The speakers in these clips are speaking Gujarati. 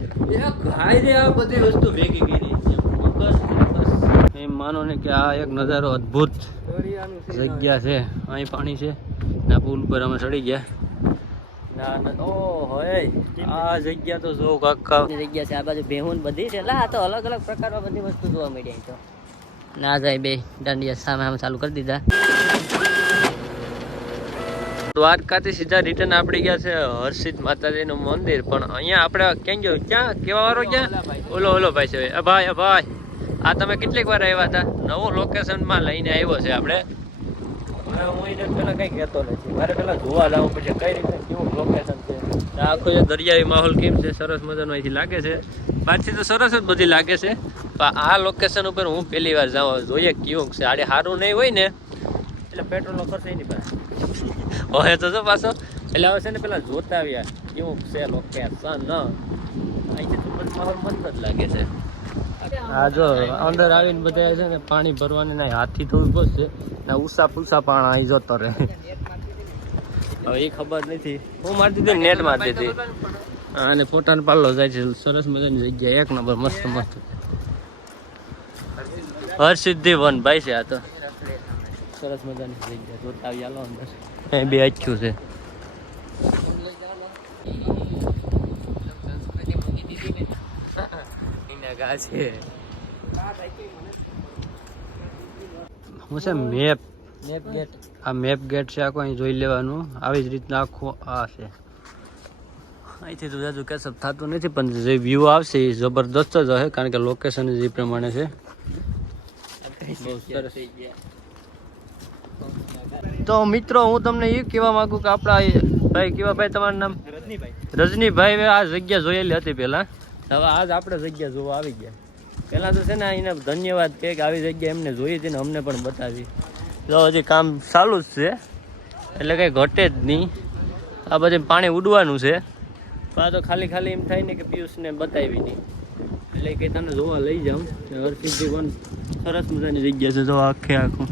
એક હાયરે આ બધી વસ્તુ ભેગી કરી. છે એમ માનો ને કે આ એક નજારો અદ્ભુત જગ્યા છે. અહીં પાણી છે. ના પુલ પર અમે ચડી ગયા. ના ના ઓ હોય આ જગ્યા તો જો કાકા જગ્યા છે આ બાજુ ભેહુન બધી છે. લા તો અલગ અલગ પ્રકારમાં બધી વસ્તુ જોવા મળી તો ના જાય બે દાંડિયા સામે આમ ચાલુ કરી દીધા. દ્વારકાથી સીધા રિટર્ન આપડી ગયા છે હર્ષિત માતાજીનું મંદિર. પણ અહીંયા આપણે ક્યાં ગયો? ક્યાં? કેવા વાળો ક્યાં ઓલો ઓલો ભાઈ છે. એ ભાઈ ભાઈ. આ તમે કેટલીક વાર આવ્યા હતા? નવું લોકેશનમાં લઈને આવ્યો છે આપણે. હવે હું એને પેલા કંઈ કહેતો નથી. મારે પેલા જોવા લાવું પછી કઈ રીતે કેવું લોકેશન છે? આખો જે દરિયાઈ માહોલ કેમ છે? સરસ મજાનો અહીંથી લાગે છે. પાછી તો સરસ જ બધી લાગે છે. પણ આ લોકેશન ઉપર હું પહેલી વાર જાઉં. જોઈએ કેવું છે. આડે સારું નહીં હોય ને. એટલે પેટ્રોલનો ખર્ચ નહીં પાસે. હવે તો જો પાછો? એટલે હવે છે ને પેલા જોતા આવ્યા. કેવો છે લોકેશન અહીંથી તો બધું માહોલ મસ્ત જ લાગે છે. હા જો અંદર આવીને બધા છે ને પાણી ભરવાને ના હાથી થોડું બસ છે. ને ઉષા પુષા પાણા અહીં જતો રહે. હવે એ ખબર નથી. હું મારી દીધી નેટ મારી દીધી. અને પોતાનો પાલ્લો જાય છે. સરસ મજાની જગ્યા. એક નંબર મસ્ત મસ્ત. હરસિદ્ધિ વન ભાઈ છે આ તો. સરસ મજાની જગ્યા જોતા આવી આલો અંદર. એ બે અચ્છું છે. છે હું છે મેપ. Map gate. આ મેપ ગેટ છે આખો અહીં જોઈ લેવાનું. આવી જ રીતના આખું આ છે. અહીંથી જાજુ કેસઅપ થતું નથી પણ જે વ્યૂ આવશે એ જબરદસ્ત જ હશે કારણ કે લોકેશન જે પ્રમાણે છે. બહુ સરસ. તો મિત્રો, હું તમને એ કહેવા માંગુ કે આપણા ભાઈ, કેવા ભાઈ તમારું નામ? રજનીભાઈ. રજનીભાઈ, આ જગ્યા જોયેલી હતી પહેલાં. હવે આજ આપણે જગ્યા જોવા આવી ગયા. પહેલાં તો છે ને એને ધન્યવાદ કહે કે આવી જગ્યા એમને જોઈ હતી ને અમને પણ બતાવી. તો હજી કામ ચાલુ જ છે. એટલે કંઈ ઘટે જ નહીં. આ બધે પાણી ઉડવાનું છે. પણ આ તો ખાલી ખાલી એમ થાય ને કે પિયુષને બતાવી નહીં એટલે કે તને જોવા લઈ જાઉં. હર્ષિકજી પણ સરસ મજાની જગ્યા છે. જો આખે આખું.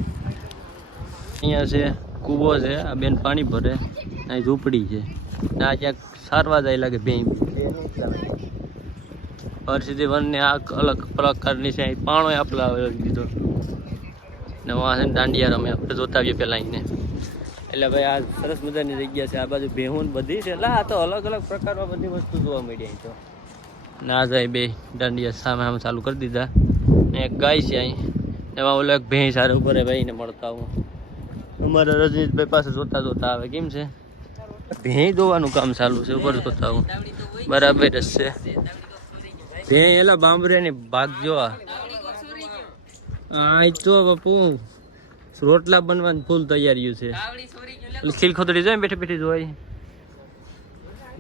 અહીંયા છે, કૂવો છે, આ બેન પાણી ભરે, અહીં ઝૂંપડી છે. આ ક્યાંક સારવા જાય લાગે બે હરસિદ્ધિ વનને આ અલગ પ્રકારની છે, અહીં પાણો આપલા દીધો ને વાં દાંડિયા રમે, આપણે જોતા આવીએ પહેલાં અહીંને. એટલે ભાઈ આ સરસ મજાની જગ્યા છે, આ બાજુ ભેહું બધી છે. એટલે આ તો અલગ અલગ પ્રકારમાં બધી વસ્તુ જોવા મળી અહીં તો ના જાય બે દાંડિયા સામે આમ ચાલુ કરી દીધા. ને એક ગાય છે અહીં. એમાં ઓલો એક ભેંસ સારું ઉપર ભાઈને મળતા હું અમારા રજનીશભાઈ પાસે જોતા જોતા આવે, કેમ છે? ભેં દોવાનું કામ ચાલુ છે, ઉપર જોતા હું બરાબર જ છે. ભેં એલા બાંભરે ની ભાગ જોવા. આ તો બાપુ રોટલા બનવાની ફૂલ તૈયારીઓ છે. ખીલ ખોતડી જોઈએ બેઠી બેઠી જોઈ?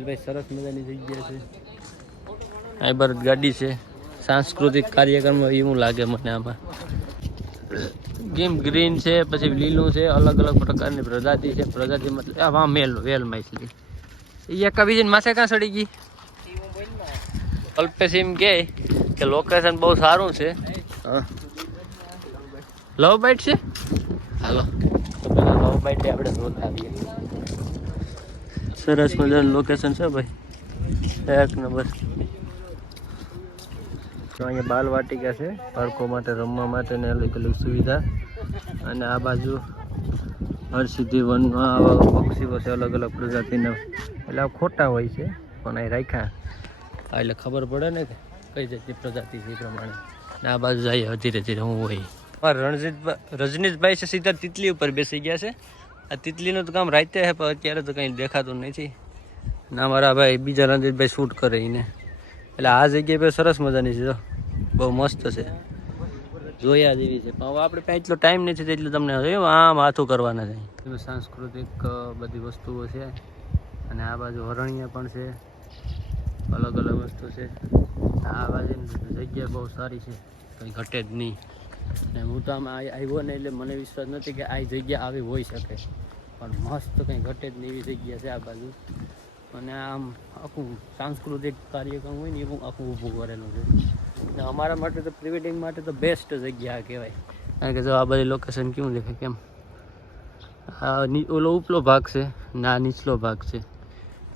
ભાઈ સરસ મજાની જગ્યા છે. આ બરત ગાડી છે. સાંસ્કૃતિક કાર્યક્રમ એવું લાગે મને આમાં. ગેમ ગ્રીન છે પછી લીલું છે અલગ અલગ પ્રકારની પ્રજાતિ છે. પ્રજાતિ મતલબ વાં મેલ વેલ માછલી. એ એકા બીજી માથે ક્યાં સડી ગઈ? અલ્પેશ એમ કે કે લોકેશન બહુ સારું છે. હા. લવ બાઇટ છે? હાલો. તો પેલા લવ બાઇટ આપણે જોતા આવીએ સરસ મજાનું લોકેશન છે ભાઈ. એક નંબર. અહીંયા બાલ વાટિકા છે. બાળકો માટે, રમવા માટેની અલગ અલગ સુવિધા. અને આ બાજુ હરસિદ્ધિ વનમાં આવા પક્ષીઓ છે અલગ અલગ પ્રજાતિના. એટલે આ ખોટા હોય છે, પણ અહીં રાખ્યા. એટલે ખબર પડે ને કે કઈ જાતની પ્રજાતિ છે એ પ્રમાણે. ને આ બાજુ જઈએ ધીરે ધીરે હું હોય. રણજીતભાઈ રજનીશભાઈ છે, સીધા તિતલી ઉપર બેસી ગયા છે. આ તિતલીનું તો કામ રાતે છે પણ અત્યારે તો કંઈ દેખાતું નથી. ના મારા ભાઈ, બીજા રણજીતભાઈ શૂટ કરે એને એટલે આ જગ્યાએ પર સરસ મજાની છે બહુ મસ્ત છે. જોયા જેવી છે. પણ આપણે ત્યાં એટલો ટાઈમ નથી એટલે તમને આમ હાથું કરવાના છે. સાંસ્કૃતિક બધી વસ્તુઓ છે. અને આ બાજુ હરણિયા પણ છે. અલગ અલગ વસ્તુ છે. આ બાજુ જગ્યા બહુ સારી છે. કંઈ ઘટે જ નહીં. અને હું તો આમાં આવ્યો ને એટલે મને વિશ્વાસ નથી કે આ જગ્યા આવી હોઈ શકે. પણ મસ્ત કંઈ ઘટે જ નહીં એવી જગ્યા છે આ બાજુ. અને આમ આખું સાંસ્કૃતિક કાર્યક્રમ હોય ને એવું આખું ઊભું કરેલું છે. અમારા માટે તો પ્રિવેડિંગ માટે તો બેસ્ટ જગ્યા કહેવાય. કારણ કે જો આ બધી લોકેશન કેવું દેખાય, કેમ? આ ઓલો ઉપલો ભાગ છે ને નીચલો ભાગ છે.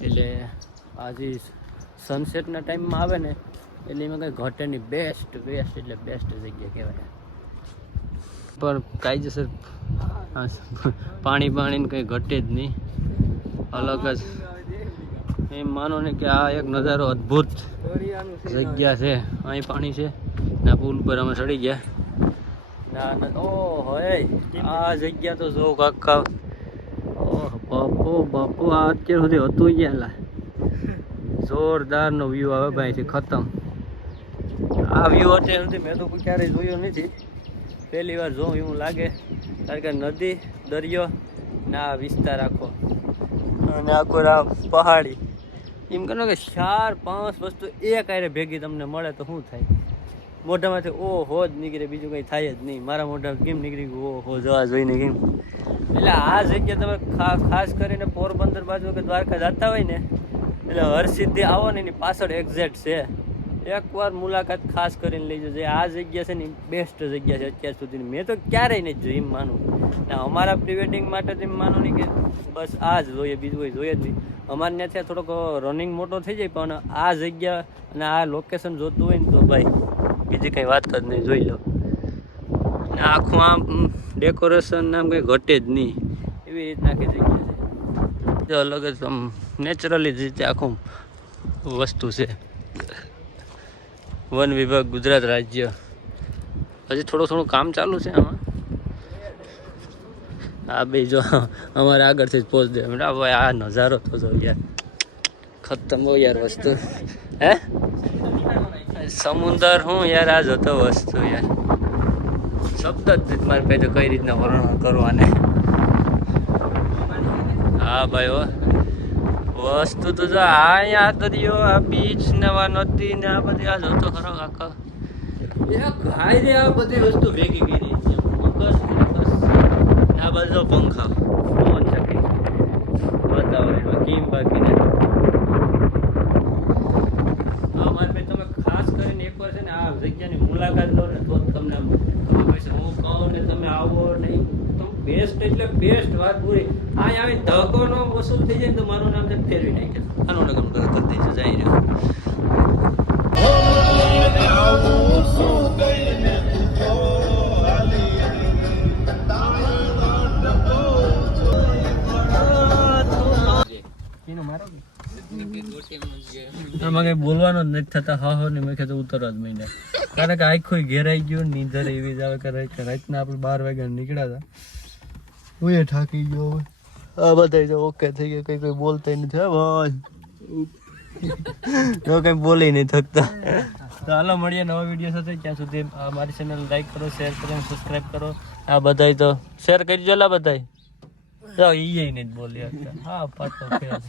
એટલે આ જે સનસેટના ટાઈમમાં આવે ને, એટલે એમાં કંઈ ઘટે નહીં. બેસ્ટ બેસ્ટ એટલે બેસ્ટ જગ્યા કહેવાય. પણ કાયદેસર પાણી પાણીને કંઈ ઘટે જ નહીં. અલગ જ એમ માનો ને કે આ એક નજારો અદ્ભુત જગ્યા છે. અહીં પાણી છે. ના, પુલ પર અમે ચડી ગયા. ના ના. એ આ જગ્યા તો જો કાકા બાપો બાપો, આ અત્યાર સુધી હતું ગયા લા. જોરદારનો વ્યૂ આવે ભાઈથી ખતમ. આ વ્યૂ અત્યાર સુધી મેં તો ક્યારેય જોયો નથી. પહેલી જોઉં એવું લાગે. કારણ કે નદી, દરિયો, ના વિસ્તાર આખો. અને આખો પહાડી. એમ કહો કે ચાર, પાંચ વસ્તુ એક આરે ભેગી તમને મળે તો શું થાય? મોઢામાંથી ઓ હો જ નીકળે, બીજું કંઈ થાય જ નહીં. મારા મોઢા કેમ નીકળી ગયું? ઓ હો જવા જોઈને કેમ? એટલે આ જગ્યા તમે ખાસ કરીને પોરબંદર બાજુ કે દ્વારકા જતા હોય ને, એટલે હરસિદ્ધિ આવો ને એની પાછળ એક્ઝેક્ટ છે. એકવાર મુલાકાત ખાસ કરીને લઈ જજો આ જગ્યા છે ને બેસ્ટ જગ્યા છે અત્યાર સુધીની. મેં તો ક્યારેય નથી જોઈ માનું. ને અમારા પ્રી વેડિંગ માટે તો એમ માનો નહીં કે બસ આ જ જોઈએ, બીજું કોઈ જોઈએ જ નહીં. અમારે ત્યાંથી થોડોક રનિંગ મોટો થઈ જાય, પણ આ જગ્યા અને આ લોકેશન જોતું હોય ને તો ભાઈ, બીજી કંઈ વાત જ નહીં, જોઈ લો. આખું આમ ડેકોરેશન આમ કંઈ ઘટે જ નહીં. એવી રીતના કે જગ્યા છે. જો અલગ જ આમ નેચરલી રીતે આખું વસ્તુ છે. વન વિભાગ, ગુજરાત રાજ્ય. હજી થોડું થોડું કામ ચાલુ છે આમાં. આ બે જો, અમારે આગળથી જ પહોંચ દે. ભાઈ, આ નજારો થતો યાર. ખતમ હો યાર વસ્તુ. હે? સમુદર હું યાર, આ જતો વસ્તુ યાર. શબ્દ જ મારે તો કઈ રીતના વર્ણન કરવાને. હા ભાઈ હો. વસ્તુ તો જો આ અહીંયા દરિયો આ બીચ ને આ નદી ને આ બધી આ જોતો ખરો આખો એ ખાઈ રે આ બધી વસ્તુ ભેગી કરી છે. બસ. બસ આ બધો પંખા. પવન ચક્કી વાતાવરણમાં કેમ બાકી ને ભાઈ તમે ખાસ કરીને એકવાર છે ને આ જગ્યાની મુલાકાત લો ને તો તમને ખબર પડશે. હું કહું ને તમે આવો ને બેસ્ટ એટલે બેસ્ટ વાત પૂરી. આ આવી ધકો નો વસૂલ થઈ જાય તો મારું નામ તમે ફેરવી નાખે આનો નગમ કરી દઈશું જાય રહ્યો આમાં જ નથી થતા. હા હો ને મેં જ મહિને. કારણ કે આખો ઘેરાઈ ગયો નીંદર એવી જ આવે કે રાત- રાતના આપણે બાર વાગ્યા નીકળ્યા હતા. હું એ થાકી ગયો હવે આ બધા જો ઓકે થઈ ગયા. કઈ કઈ બોલતા નથી ભાઈ. જો કઈ બોલી નહીં થકતા તો હાલો મળીએ નવા વીડિયો સાથે. ત્યાં સુધી મારી ચેનલ લાઈક કરો શેર કરો સબસ્ક્રાઈબ કરો. આ બધાય તો શેર કરી જો લા બધાય. જો ઈ નહીં બોલ્યા હા પાછો ફેર.